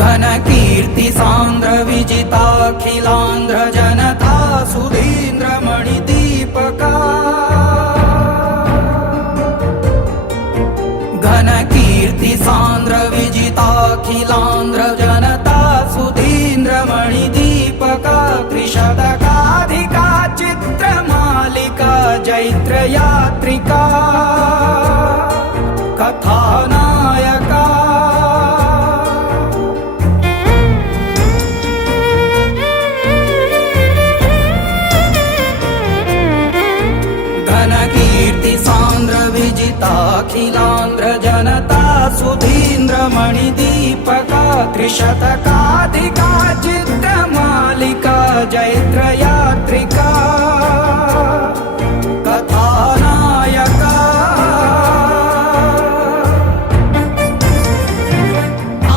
घनकीर्ति सांद्र विजिताखिलांध्र Janata Sudhindra मणिदीपका घनकीर्ति सांद्र विजिताखिलांध्र Janata Sudhindra मणिदीपका त्रिशतकाधिका चित्रमालिका Jaitra यात्रिका कथानायका घनकीर्ति सांद्र विजिताखिलांध्र Janata Sudhindra मणिदीपका त्रिशतकाधिका चित्रमालिका Jaitra यात्रिका